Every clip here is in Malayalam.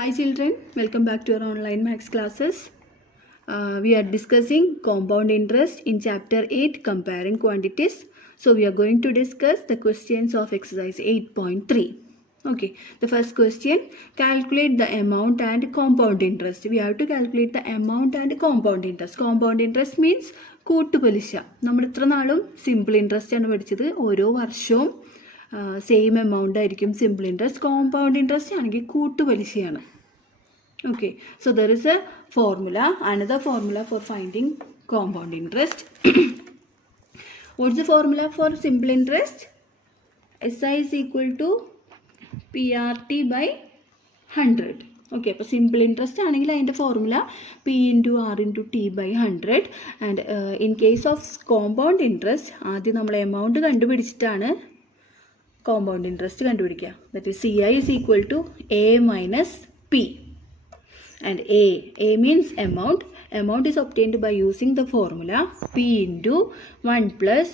Hi children, welcome back to our online maths classes. We are discussing compound interest in chapter 8, comparing quantities. So we are going to discuss the questions of exercise 8.3. Okay, the first question, calculate the amount and compound interest. We have to calculate the amount and compound interest. Compound interest means കൂട്ടുപലിശ. നമ്മൾ ഇത്ര നാളും സിമ്പിൾ ഇൻട്രസ്റ്റ് ആണ് പഠിച്ചത്. ഓരോ വർഷവും സെയിം എമൗണ്ട് ആയിരിക്കും സിമ്പിൾ ഇൻട്രസ്റ്റ്. കോമ്പൗണ്ട് ഇൻട്രസ്റ്റ് ആണെങ്കിൽ കൂട്ടുപലിശയാണ്. Okay, so there is a formula, another formula for finding compound interest. What's the formula for simple interest? SI is equal to PRT by 100. Okay, so simple interest ആണെങ്കിൽ അതിൻ്റെ formula P into R into T by 100. And in case of compound interest, ആദ്യം നമ്മൾ എമൗണ്ട് കണ്ടുപിടിച്ചിട്ടാണ് compound interest കണ്ടുപിടിക്കുക. That is CI is equal to A minus P. And A means amount. Amount is obtained by using the formula P into 1 plus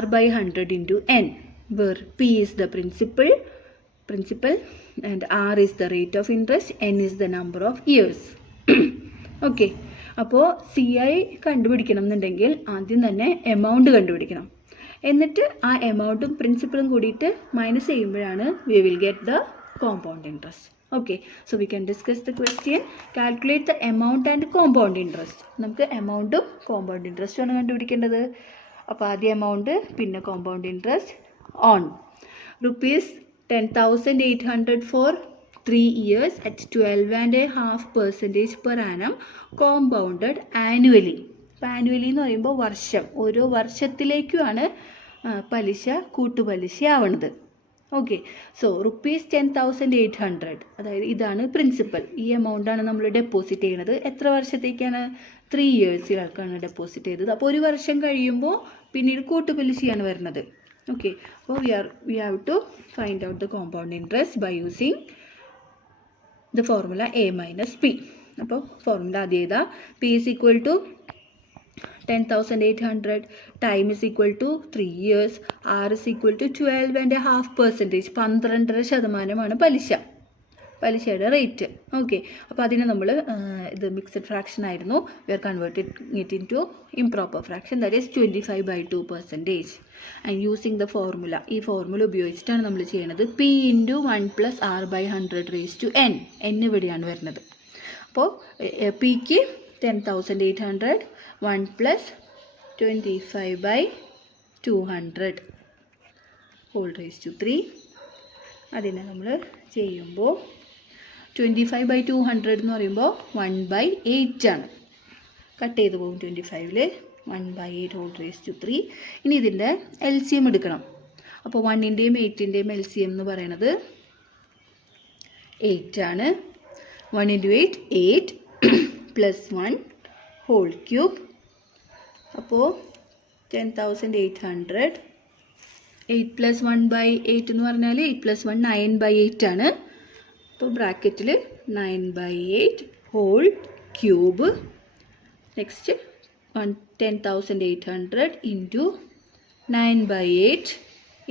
R by 100 into N, where P is the principal and R is the rate of interest, N is the number of years. Okay, അപ്പോൾ CI കണ്ടുപിടിക്കണം എന്നുണ്ടെങ്കിൽ ആദ്യം തന്നെ എമൗണ്ട് കണ്ടുപിടിക്കണം. എന്നിട്ട് ആ എമൗണ്ടും പ്രിൻസിപ്പലും കൂടിയിട്ട് മൈനസ് ചെയ്യുമ്പോഴാണ് we will get the compound interest. Okay, so we can discuss the question. Calculate the amount and compound interest. നമുക്ക് എമൗണ്ടും കോമ്പൗണ്ട് ഇൻട്രസ്റ്റും ആണ് കണ്ടുപിടിക്കേണ്ടത്. അപ്പോൾ ആദ്യം എമൗണ്ട് പിന്നെ compound interest on ₹10,800 for 3 years at 12.5% per annum compounded annually. അപ്പോൾ ആനുവലി എന്ന് പറയുമ്പോൾ വർഷം, ഓരോ വർഷത്തിലേക്കുമാണ് പലിശ കൂട്ടുപലിശ ആവണത്. ഓക്കെ, സോ ₹10,800, അതായത് ഇതാണ് പ്രിൻസിപ്പൽ. ഈ എമൗണ്ടാണ് നമ്മൾ ഡെപ്പോസിറ്റ് ചെയ്യുന്നത്. എത്ര വർഷത്തേക്കാണ്? 3 ഇയേഴ്സിലേക്കാണ് ഡെപ്പോസിറ്റ് ചെയ്തത്. അപ്പോൾ ഒരു വർഷം കഴിയുമ്പോൾ പിന്നീട് കൂട്ടുപലിശയാണ് വരുന്നത്. ഓക്കെ, അപ്പോൾ we have to find out the compound interest by using the formula A minus P. അപ്പോൾ ഫോർമുല ആദ്യം ചെയ്താൽ P is equal to 10,800, time is equal to 3 years, R is equal to 12.5%, 12% പലിശയുടെ റേറ്റ്. ഓക്കെ, അപ്പോൾ അതിനെ നമ്മൾ ഇത് മിക്സഡ് ഫ്രാക്ഷൻ ആയിരുന്നു, we are converted it in to improper fraction, that is 25/2%. And using the formula, ഈ ഫോർമുല ഉപയോഗിച്ചിട്ടാണ് നമ്മൾ ചെയ്യുന്നത്. P into 1 plus R by 100 raised to N, N ഇവിടെയാണ് വരുന്നത്. അപ്പോൾ Pക്ക് 10,800, 1 plus 25/200 whole raised to 3. അതിനെ നമ്മൾ ചെയ്യുമ്പോൾ 25/200 എന്ന് പറയുമ്പോൾ 1/8 ആണ്. കട്ട് ചെയ്ത് പോകും 25-ൽ 1/8 whole raised to 3. ഇനി ഇതിൻ്റെ LCM എടുക്കണം. അപ്പോൾ 1-ൻ്റെയും 8-ൻ്റെയും LCM എന്ന് പറയുന്നത് 8 ആണ്. 1 into 8, 8 plus 1 whole cube. അപ്പോൾ 10,800, 8 plus 1/8 എന്ന് പറഞ്ഞാൽ 8 plus 1 9/8 ആണ്. അപ്പോൾ ബ്രാക്കറ്റിൽ 9/8 whole cube. Next 10,800 into 9/8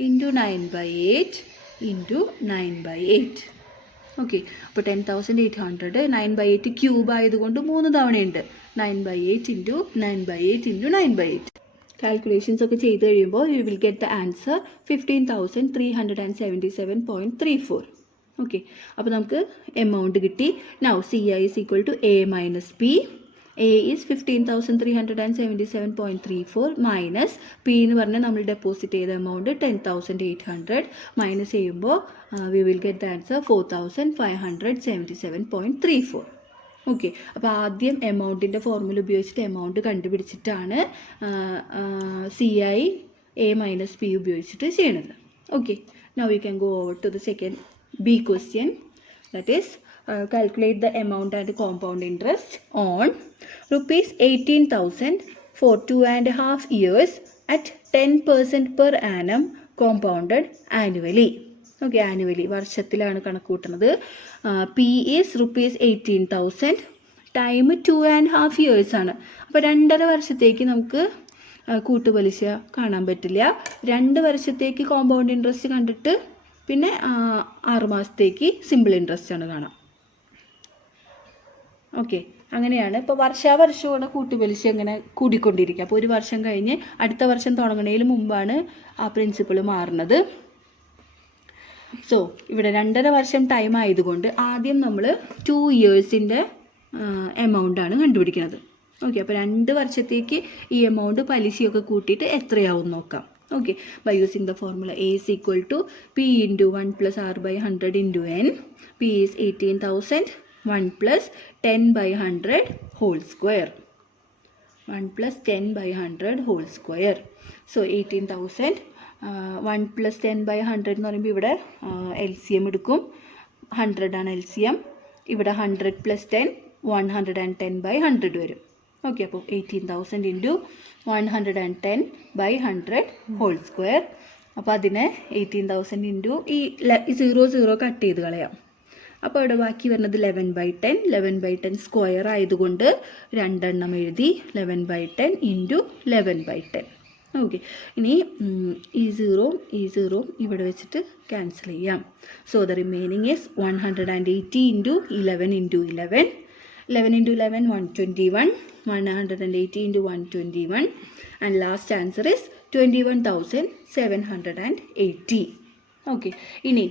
into 9/8 into 9/8. Okay, അപ്പോൾ 10,800 9/8 ക്യൂബ് ആയതുകൊണ്ട് 3 തവണയുണ്ട്. 9/8 ഇൻറ്റു 9/8 ഇൻറ്റു 9/8. കാൽക്കുലേഷൻസ് ഒക്കെ ചെയ്ത് കഴിയുമ്പോൾ you will get the answer 15,377.34. Okay, അപ്പോൾ നമുക്ക് എമൗണ്ട് കിട്ടി. Now CI is equal to A minus P. A is 15,377.34 minus P എന്ന് പറഞ്ഞാൽ നമ്മൾ ഡെപ്പോസിറ്റ് ചെയ്ത എമൗണ്ട് 10,800 മൈനസ് ചെയ്യുമ്പോൾ we will get the answer 4,577.34. Okay, അപ്പോൾ ആദ്യം എമൗണ്ടിൻ്റെ ഫോർമുല ഉപയോഗിച്ചിട്ട് എമൗണ്ട് കണ്ടുപിടിച്ചിട്ടാണ് CI A minus P ഉപയോഗിച്ചിട്ട് ചെയ്യണത്. Okay, now we can go over to the second B question, that is calculate the amount and compound interest on ₹18,000 for 2.5 years at 10% per annum compounded annually. Okay, annually വർഷത്തിലാണ് കണക്ക് കൂട്ടുന്നത്. P is ₹18,000, ടൈം 2.5 years ആണ്. അപ്പോൾ 2.5 വർഷത്തേക്ക് നമുക്ക് കൂട്ടുപലിശ കാണാൻ പറ്റില്ല. 2 വർഷത്തേക്ക് കോമ്പൗണ്ട് ഇൻട്രസ്റ്റ് കണ്ടിട്ട് പിന്നെ 6 മാസത്തേക്ക് സിമ്പിൾ ഇൻട്രസ്റ്റ് ആണ് കാണാം. ഓക്കെ, അങ്ങനെയാണ്. ഇപ്പോൾ വർഷാവർഷമാണ് കൂട്ടുപലിശ ഇങ്ങനെ കൂടിക്കൊണ്ടിരിക്കുക. അപ്പോൾ ഒരു വർഷം കഴിഞ്ഞ് അടുത്ത വർഷം തുടങ്ങുന്നതിന് മുമ്പാണ് ആ പ്രിൻസിപ്പിൾ മാറുന്നത്. സോ ഇവിടെ 2.5 വർഷം ടൈം ആയതുകൊണ്ട് ആദ്യം നമ്മൾ 2 ഇയേഴ്സിൻ്റെ എമൗണ്ട് ആണ് കണ്ടുപിടിക്കുന്നത്. ഓക്കെ, അപ്പോൾ 2 വർഷത്തേക്ക് ഈ എമൗണ്ട് പലിശയൊക്കെ കൂട്ടിയിട്ട് എത്രയാവും നോക്കാം. Okay, by using the formula A is equal to P into 1 plus R by 100 into N. P is 18,000. 1 plus 10 by 100 whole square. 1 plus 10 by 100 whole square. So 18,000. 1 plus 10 by 100 എന്ന് പറയുമ്പോൾ ഇവിടെ LCM എടുക്കും. 100 ആണ് LCM. ഇവിടെ 100 plus 10 110 by 100 വരും. ഓക്കെ, അപ്പോൾ 18,000 ഇൻറ്റു 110 by 100 ഹോൾ സ്ക്വയർ. അപ്പോൾ അതിനെ 18,000 ഇൻറ്റു ഈ 0 കട്ട് ചെയ്ത് കളയാം. അപ്പോൾ ഇവിടെ ബാക്കി വരുന്നത് 11/10. 11/10 സ്ക്വയർ ആയതുകൊണ്ട് 2 എണ്ണം എഴുതി. 11/10 ഇൻറ്റു 11/10. ഓക്കെ, ഇനി ഈ 0 ഇവിടെ വെച്ചിട്ട് ക്യാൻസൽ ചെയ്യാം. So the remaining is 180 into 11 into 11. 11 into 11 121. 180 into 121. And last answer is 21,780. Okay, ഇനി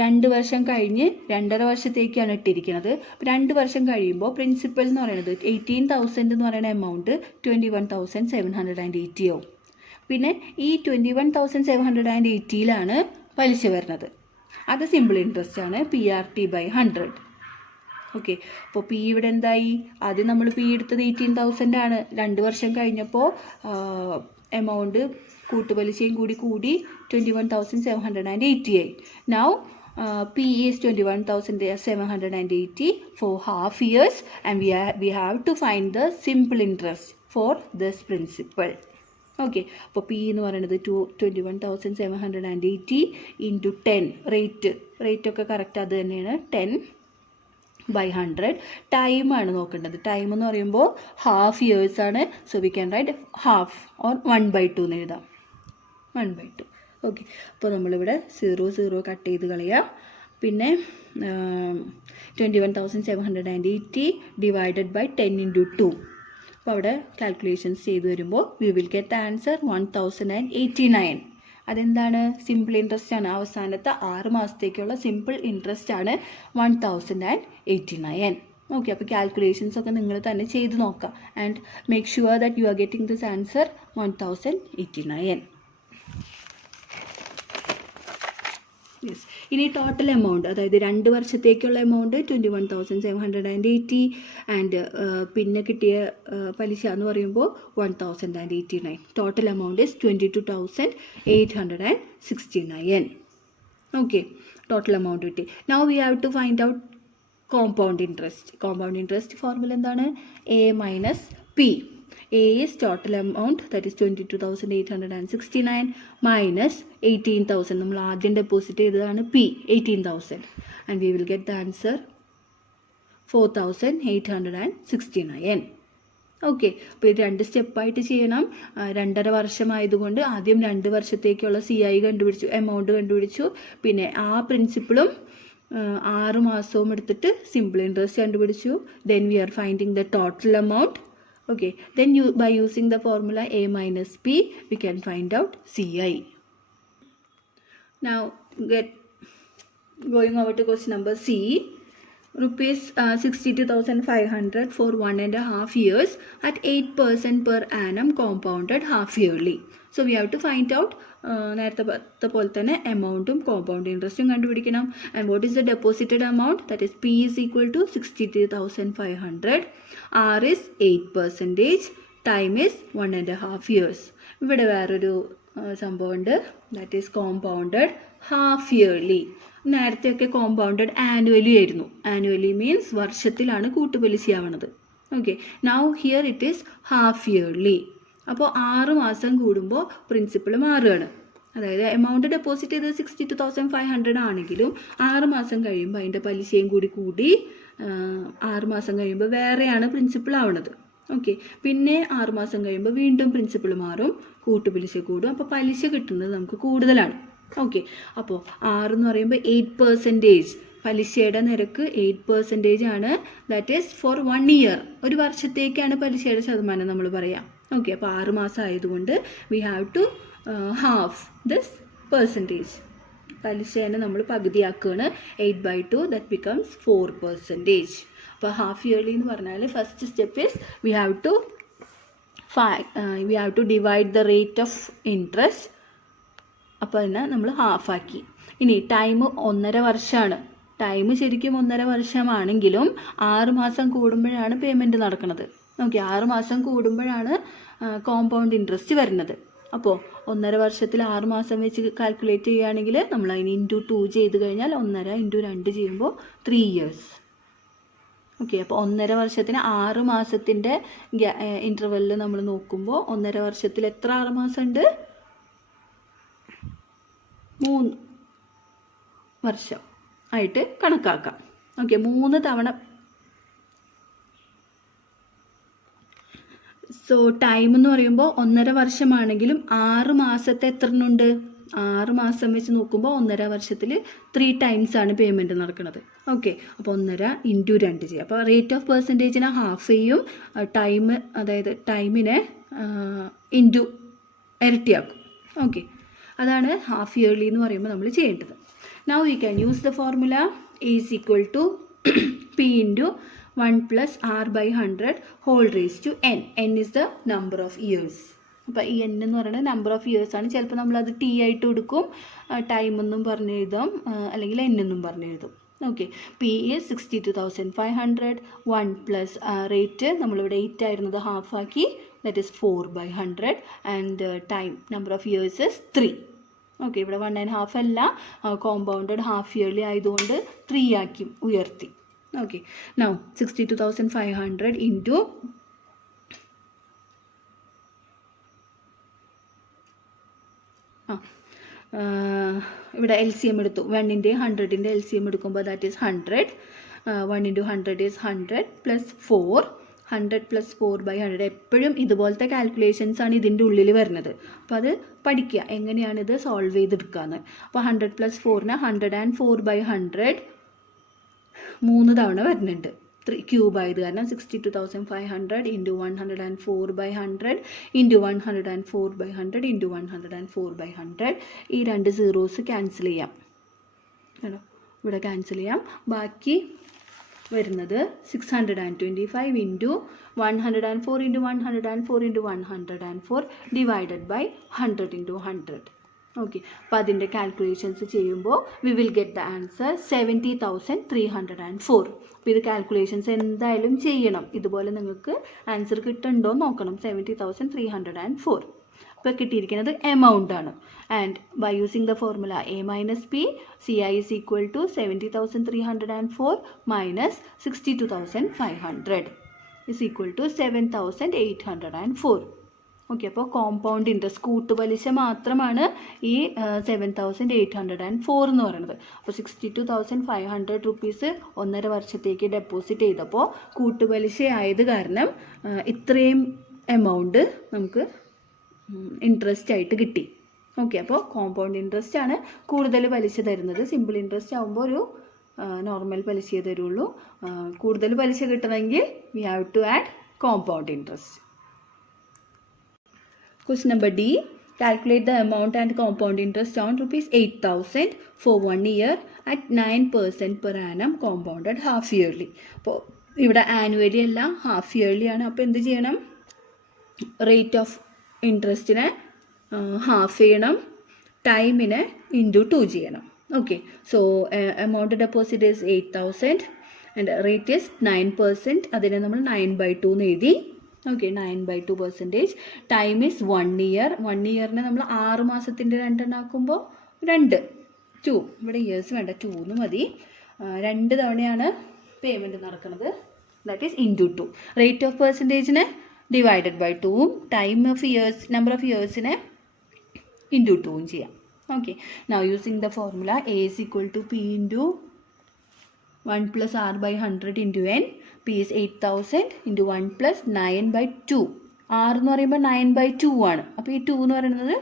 2 വർഷം കഴിഞ്ഞ് 2.5 വർഷത്തേക്കാണ് ഇട്ടിരിക്കുന്നത്. 2 വർഷം കഴിയുമ്പോൾ പ്രിൻസിപ്പൽ എന്ന് പറയുന്നത് 18,000 എന്ന് പറയുന്ന എമൗണ്ട് 21,780 ആവും. പിന്നെ ഈ 21,780യിലാണ് പലിശ വരുന്നത്. അത് സിമ്പിൾ ഇൻട്രസ്റ്റ് ആണ്, PRT by 100. ഓക്കെ, അപ്പോൾ പി ഇവിടെ എന്തായി? ആദ്യം നമ്മൾ പി എടുത്തത് 18,000 ആണ്. 2 വർഷം കഴിഞ്ഞപ്പോൾ എമൗണ്ട് കൂട്ടുപലിശയും കൂടി 21,780 ആയി. Now P is 21,780 for half years and we have to find the simple interest for this principal. Okay, അപ്പോൾ പി എന്ന് പറയുന്നത് 21,780 ഇൻറ്റു 10. റേറ്റ് ഒക്കെ കറക്റ്റ് അത് തന്നെയാണ്. 10 by 100. ടൈമാണ് നോക്കേണ്ടത്. ടൈം എന്ന് പറയുമ്പോൾ ഹാഫ് ഇയേഴ്സ് ആണ്. So we can write half or 1/2 എന്ന് എഴുതാം. 1/2. ഓക്കെ, അപ്പോൾ നമ്മളിവിടെ 0 കട്ട് ചെയ്ത് കളയാം. പിന്നെ 21,780 ഡിവൈഡഡ് ബൈ 10 ഇൻറ്റു 2. അപ്പോൾ അവിടെ കാൽക്കുലേഷൻസ് ചെയ്ത് വരുമ്പോൾ വി വിൽ ഗെറ്റ് ആൻസർ 1,089. അതെന്താണ്? സിമ്പിൾ ഇൻട്രസ്റ്റ് ആണ്. അവസാനത്തെ 6 മാസത്തേക്കുള്ള സിമ്പിൾ ഇൻട്രസ്റ്റ് ആണ് 1,089. ഓക്കെ, അപ്പോൾ കാൽക്കുലേഷൻസ് ഒക്കെ നിങ്ങൾ തന്നെ ചെയ്ത് നോക്കാം. And make sure that you are getting this answer 1,089. Yes, ഇനി ടോട്ടൽ എമൗണ്ട്, അതായത് 2 വർഷത്തേക്കുള്ള എമൗണ്ട് 21,780 ആൻഡ് പിന്നെ കിട്ടിയ പലിശ എന്ന് പറയുമ്പോൾ 1,089. Total amount is 22,869. Okay, total amount കിട്ടി. Now we have to find out compound interest. Compound interest formula എന്താണ്? A minus P. A is total amount, that is 22,869 minus 18,000. നമ്മൾ ആദ്യം ഡെപ്പോസിറ്റ് ചെയ്തതാണ് P, 18,000. And we will get the answer 4,869. Okay, അപ്പോൾ ഇത് 2 സ്റ്റെപ്പായിട്ട് ചെയ്യണം. 2.5 വർഷമായതുകൊണ്ട് ആദ്യം 2 വർഷത്തേക്കുള്ള CI കണ്ടുപിടിച്ചു, എമൗണ്ട് കണ്ടുപിടിച്ചു. പിന്നെ ആ പ്രിൻസിപ്പിളും 6 മാസവും എടുത്തിട്ട് സിമ്പിൾ ഇൻട്രസ്റ്റ് കണ്ടുപിടിച്ചു. Then we are finding the total amount. Okay, then by using the formula A minus P, we can find out CI. Now going over to question number C. Rupees 62,500 for 1.5 years at 8% per annum compounded half yearly. So we have to find out നേരത്തെ പോലെ തന്നെ എമൗണ്ടും കോമ്പൗണ്ട് ഇൻട്രസ്റ്റും കണ്ടുപിടിക്കണം. And what is the deposited amount? That is P is equal to 62,500. R is 8%. Time is 1.5 years. ഇവിടെ വേറൊരു സംഭവമുണ്ട്, that is compounded half yearly. നേരത്തെയൊക്കെ കോമ്പൗണ്ടഡ് ആനുവലി ആയിരുന്നു. ആനുവലി മീൻസ് വർഷത്തിലാണ് കൂട്ടുപലിശയാവണത്. Okay, now here it is half yearly. അപ്പോൾ 6 മാസം കൂടുമ്പോൾ പ്രിൻസിപ്പിൾ മാറുകയാണ്. അതായത് എമൗണ്ട് ഡെപ്പോസിറ്റ് ചെയ്തത് 62,500 ആണെങ്കിലും 6 മാസം കഴിയുമ്പോൾ അതിൻ്റെ പലിശയും കൂടി 6 മാസം കഴിയുമ്പോൾ വേറെയാണ് പ്രിൻസിപ്പിൾ ആവണത്. ഓക്കെ, പിന്നെ 6 മാസം കഴിയുമ്പോൾ വീണ്ടും പ്രിൻസിപ്പിൾ മാറും, കൂട്ടുപലിശ കൂടും. അപ്പോൾ പലിശ കിട്ടുന്നത് നമുക്ക് കൂടുതലാണ്. ഓക്കെ, അപ്പോൾ 6 എന്ന് പറയുമ്പോൾ 8%. പലിശയുടെ നിരക്ക് 8% ആണ്. That is for 1 year. ഒരു വർഷത്തേക്കാണ് പലിശയുടെ ശതമാനം നമ്മൾ പറയാം. ഓക്കെ, അപ്പോൾ 6 മാസം ആയതുകൊണ്ട് we have to half this percentage. പലിശേനെ നമ്മൾ പകുതിയാക്കുകയാണ്. 8/2 ദാറ്റ് ബിക്കംസ് 4%. അപ്പോൾ ഹാഫ് ഇയർലി എന്ന് പറഞ്ഞാൽ first step is we have to divide the rate of interest. അപ്പോൾ അതിനെ നമ്മൾ ഹാഫാക്കി. ഇനി ടൈം 1.5 വർഷമാണ്. ടൈം ശരിക്കും 1.5 വർഷമാണെങ്കിലും 6 മാസം കൂടുമ്പോഴാണ് പേയ്മെൻറ്റ് നടക്കുന്നത്. ഓക്കെ, 6 മാസം കൂടുമ്പോഴാണ് കോമ്പൗണ്ട് ഇൻട്രസ്റ്റ് വരുന്നത്. അപ്പോൾ 1.5 വർഷത്തിൽ 6 മാസം വെച്ച് കാൽക്കുലേറ്റ് ചെയ്യുകയാണെങ്കിൽ നമ്മൾ അതിന് × 2 ചെയ്ത് കഴിഞ്ഞാൽ 1.5 × 2 ചെയ്യുമ്പോൾ 3 ഇയേഴ്സ്. ഓക്കെ, അപ്പോൾ 1.5 വർഷത്തിന് 6 മാസത്തിൻ്റെ ഇൻ്റർവെല്ലിൽ നമ്മൾ നോക്കുമ്പോൾ 1.5 വർഷത്തിൽ എത്ര 6 മാസം ഉണ്ട്? 3 വർഷം ആയിട്ട് കണക്കാക്കാം. ഓക്കെ, 3 തവണ. സോ ടൈം എന്ന് പറയുമ്പോൾ 1.5 വർഷമാണെങ്കിലും 6 മാസത്തെ എത്ര ഉണ്ട്? 6 മാസം വെച്ച് നോക്കുമ്പോൾ 1.5 വർഷത്തിൽ 3 ടൈംസ് ആണ് പേയ്മെൻറ്റ് നടക്കുന്നത്. ഓക്കെ, അപ്പോൾ 1.5 × 2 ചെയ്യുക. അപ്പോൾ റേറ്റ് ഓഫ് പെർസെൻറ്റേജിനെ ഹാഫ് ചെയ്യും, ടൈം അതായത് ടൈമിനെ ഇരട്ടിയാക്കും. ഓക്കെ, അതാണ് ഹാഫ് ഇയർലി എന്ന് പറയുമ്പോൾ നമ്മൾ ചെയ്യേണ്ടത്. Now we can use the formula A is equal to P into 1 plus R/100 whole raised to N. N is the number of years. അപ്പോൾ ഈ N എന്ന് പറയുന്നത് നമ്പർ ഓഫ് ഇയേഴ്സ് ആണ്. ചിലപ്പോൾ നമ്മളത് T ആയിട്ട് കൊടുക്കും, ടൈം എന്നും പറഞ്ഞ് എഴുതാം, അല്ലെങ്കിൽ N എന്നും പറഞ്ഞ് എഴുതും. Okay, P is 62,500. 1 plus rate നമ്മളിവിടെ 8 ആയിരുന്നത് ഹാഫാക്കി, that is 4/100. And time number of years is 3. Okay, ഇവിടെ 1.5 അല്ല, കോമ്പൗണ്ടഡ് ഹാഫ് ഇയർലി ആയതുകൊണ്ട് 3 ആക്കി ഉയർത്തി. ഓക്കെ, നൗ 62,500 ഇൻറ്റു ഇവിടെ LCM എടുത്തു. 1ൻ്റെയും 100ൻ്റെ LCM എടുക്കുമ്പോൾ that is 100. 1 × 100 is 100 plus 4. 100 plus 4/100. എപ്പോഴും ഇതുപോലത്തെ കാൽക്കുലേഷൻസ് ആണ് ഇതിൻ്റെ ഉള്ളിൽ വരുന്നത്. അപ്പോൾ അത് പഠിക്കുക എങ്ങനെയാണിത് സോൾവ് ചെയ്തെടുക്കുകയെന്ന്. അപ്പോൾ 100 പ്ലസ് 4ന് 104/100 3 തവണ വരുന്നുണ്ട്. ക്യൂബ് ആയത് കാരണം 62,500 ഇൻറ്റു 104/100 ഇൻറ്റു 104/100 ഇൻറ്റു 104/100. ഈ 2 സീറോസ് ക്യാൻസൽ ചെയ്യാം. ഇവിടെ ക്യാൻസൽ ചെയ്യാം. ബാക്കി വരുന്നത് 625 into 104 into 104 into 104 divided by 100 into 100. Okay, അപ്പോൾ അതിൻ്റെ കാൽക്കുലേഷൻസ് ചെയ്യുമ്പോൾ we will get the answer 70,304. അപ്പോൾ ഇത് കാൽക്കുലേഷൻസ് എന്തായാലും ചെയ്യണം. ഇതുപോലെ നിങ്ങൾക്ക് ആൻസർ കിട്ടുന്നുണ്ടോ എന്ന് നോക്കണം. 70,304. ഇപ്പോൾ കിട്ടിയിരിക്കുന്നത് എമൗണ്ട് ആണ്. And by using the formula A minus P, CI is equal to 70,304 minus 62,500 is equal to 7,804. Okay, അപ്പോൾ കോമ്പൗണ്ട് ഇൻട്രസ്റ്റ് കൂട്ടുപലിശ മാത്രമാണ് ഈ 7,804 എന്ന് പറയുന്നത്. അപ്പോൾ 62,500 റുപ്പീസ് 1.5 വർഷത്തേക്ക് ഡെപ്പോസിറ്റ് ചെയ്തപ്പോൾ കൂട്ടുപലിശ ആയത് കാരണം ഇത്രയും എമൗണ്ട് നമുക്ക് ഇൻട്രസ്റ്റ് ആയിട്ട് കിട്ടി. ഓക്കെ, അപ്പോൾ കോമ്പൗണ്ട് ഇൻട്രസ്റ്റ് ആണ് കൂടുതൽ പലിശ തരുന്നത്. സിമ്പിൾ ഇൻട്രസ്റ്റ് ആകുമ്പോൾ ഒരു നോർമൽ പലിശയെ തരുള്ളൂ. കൂടുതൽ പലിശ കിട്ടണമെങ്കിൽ we have to add compound interest. Question number D. Calculate the amount and compound interest on ₹8,000 for 1 year at 9% per annum compounded half yearly. അപ്പോൾ ഇവിടെ ആനുവലി അല്ല, ഹാഫ് ഇയർലി ആണ്. അപ്പോൾ എന്ത് ചെയ്യണം? റേറ്റ് ഓഫ് ഇൻട്രസ്റ്റിനെ ഹാഫ് ചെയ്യണം, ടൈമിനെ ഇൻറ്റു 2 ചെയ്യണം. Okay, so amount deposit is 8,000 and rate is 9%. അതിനെ നമ്മൾ 9/2 എന്ന് എഴുതി. ഓക്കെ, 9/2%. Time is 1 year. 1 ഇയറിനെ നമ്മൾ 6 മാസത്തിൻ്റെ 2 ആക്കുമ്പോൾ 2 ഇവിടെ ഇയേഴ്സ് വേണ്ട, 2 എന്ന് മതി. 2 തവണയാണ് പേയ്മെൻറ്റ് നടക്കുന്നത്. That is into 2. Rate of പെർസെൻറ്റേജിനെ ഡിവൈഡഡ് ബൈ 2ഉം time of years number of ഇയേഴ്സിനെ ഇൻറ്റു 2ഉം ചെയ്യാം. Okay, now using the formula A is equal to P into 1 plus R/100 into N. P is 8,000 into 1 plus 9/2. R എന്ന് പറയുമ്പോൾ 9/2 ആണ്. അപ്പോൾ ഈ 2 എന്ന് പറയുന്നത്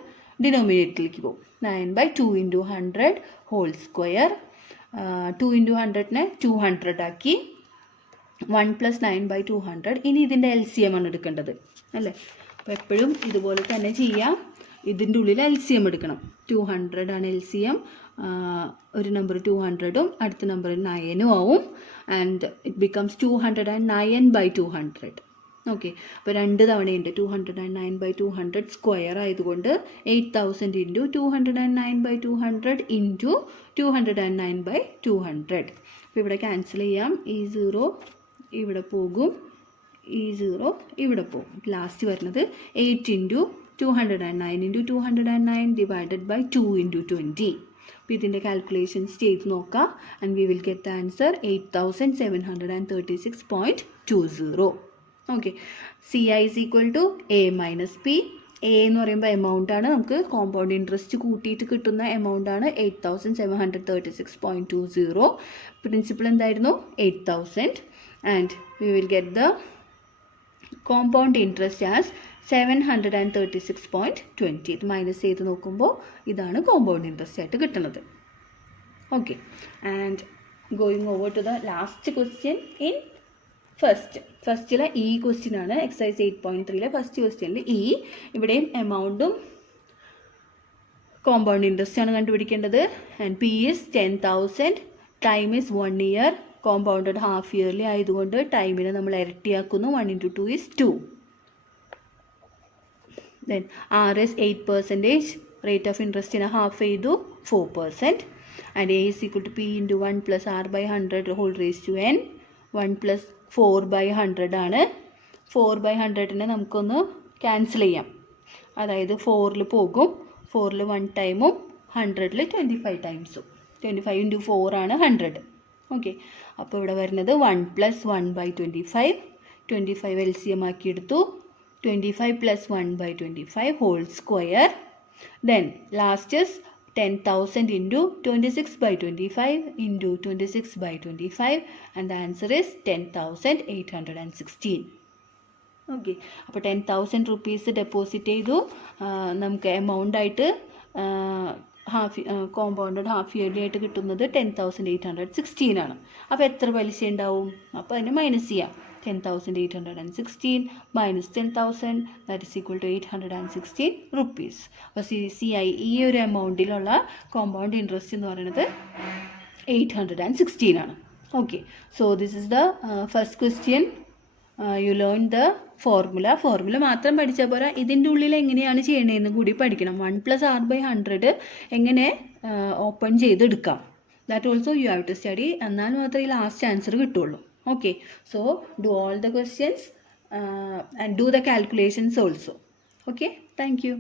ഡിനോമിനേറ്ററിലേക്ക് പോകും. 9/2 into 100 whole square. 2 into 100നെ 200 ആക്കി. 1 plus 9 by 200. ഇനി ഇതിൻ്റെ LCM ആണ് എടുക്കേണ്ടത് അല്ലേ. അപ്പോൾ എപ്പോഴും ഇതുപോലെ തന്നെ ചെയ്യാം. ഇതിൻ്റെ ഉള്ളിൽ LCM എടുക്കണം. 200 ആണ് LCM. ഒരു നമ്പർ 200ഉം അടുത്ത നമ്പർ 9ഉം ആവും. And it becomes 209 by 200. Okay, അപ്പോൾ 2 തവണയുണ്ട്. 209 by 200 സ്ക്വയർ ആയതുകൊണ്ട് 8000 ഇൻറ്റു 209 by 200 ഇൻറ്റു 209 by 200. അപ്പോൾ ഇവിടെ ക്യാൻസൽ ചെയ്യാം. ഈ 0 ഇവിടെ പോകും, ഈ 0 ഇവിടെ പോകും. ലാസ്റ്റ് വരുന്നത് 8 into 209 into 209 divided by 2 into 20. അപ്പോൾ ഇതിൻ്റെ കാൽക്കുലേഷൻസ് ചെയ്ത് നോക്കാം. And we will get the answer 8736.20. Okay, CI is equal to A minus P. A എന്ന് പറയുമ്പോൾ എമൗണ്ട് ആണ്. നമുക്ക് കോമ്പൗണ്ട് ഇൻട്രസ്റ്റ് കൂട്ടിയിട്ട് കിട്ടുന്ന എമൗണ്ട് ആണ് 8736.20. പ്രിൻസിപ്പൽ എന്തായിരുന്നു? 8000. And we will get the compound interest as 736.20. ഇത് മൈനസ് ചെയ്ത് നോക്കുമ്പോൾ ഇതാണ് കോമ്പൗണ്ട് ഇൻട്രസ്റ്റ് ആയിട്ട് കിട്ടുന്നത്. Okay, and going over to the last question in ഫസ്റ്റിലെ ഈ ക്വസ്റ്റ്യൻ ആണ്. എക്സസൈസ് 8.3 ഫസ്റ്റ് ക്വസ്റ്റ്യനിൽ ഇവിടെയും എമൗണ്ടും കോമ്പൗണ്ട് ഇൻട്രസ്റ്റ് ആണ് കണ്ടുപിടിക്കേണ്ടത്. And P is 10,000, time is 1 year. Compounded half yearly ആയതുകൊണ്ട് ടൈമിനെ നമ്മൾ ഇരട്ടിയാക്കുന്നു. 1 into 2 is 2. Then R is 8%. Rate of interest in a half ചെയ്തു 4%. And A is equal to P into 1 plus R by 100 whole raised to n. 1 plus 4 by 100 ആണ്. 4 by 100നെ നമുക്കൊന്ന് ക്യാൻസൽ ചെയ്യാം. അതായത് 4ൽ പോകും. 4ൽ 1 ടൈമും 100ൽ 25 ടൈംസും. 25 into 4 ആണ് 100. ഓക്കെ, അപ്പോൾ ഇവിടെ വരുന്നത് 1 plus 1 by 25. 25 LCM ആക്കി എടുത്തു. 25 plus 1 by 25 whole square. Then last is 10,000 into 26 by 25 into 26 by 25 and the answer is 10,816. Okay, അപ്പോൾ 10,000 റുപ്പീസ് ഡെപ്പോസിറ്റ് ചെയ്തു. നമുക്ക് എമൗണ്ട് ആയിട്ട് കോമ്പൗണ്ടഡ് ഹാഫ് ഇയർലി ആയിട്ട് കിട്ടുന്നത് 10,816 ആണ്. അപ്പോൾ എത്ര പലിശ ഉണ്ടാവും? അപ്പോൾ അതിന് മൈനസ് ചെയ്യാം. 10,816 minus 10,000 that is equal to 816 rupees. അപ്പോൾ CI ഈ ഒരു എമൗണ്ടിലുള്ള കോമ്പൗണ്ട് ഇൻട്രസ്റ്റ് എന്ന് പറയുന്നത് 816 ആണ്. Okay, so this is the first question. You learn the formula മാത്രം പഠിച്ചാൽ പോരാ, ഇതിൻ്റെ ഉള്ളിൽ എങ്ങനെയാണ് ചെയ്യണതെന്ന് കൂടി പഠിക്കണം. 1 plus R by 100 എങ്ങനെ ഓപ്പൺ ചെയ്തെടുക്കാം, that also you have to study. എന്നാൽ മാത്രമേ ഈ ലാസ്റ്റ് ആൻസർ കിട്ടുള്ളൂ. Okay, so do all the questions and do the calculations also. Okay, thank you.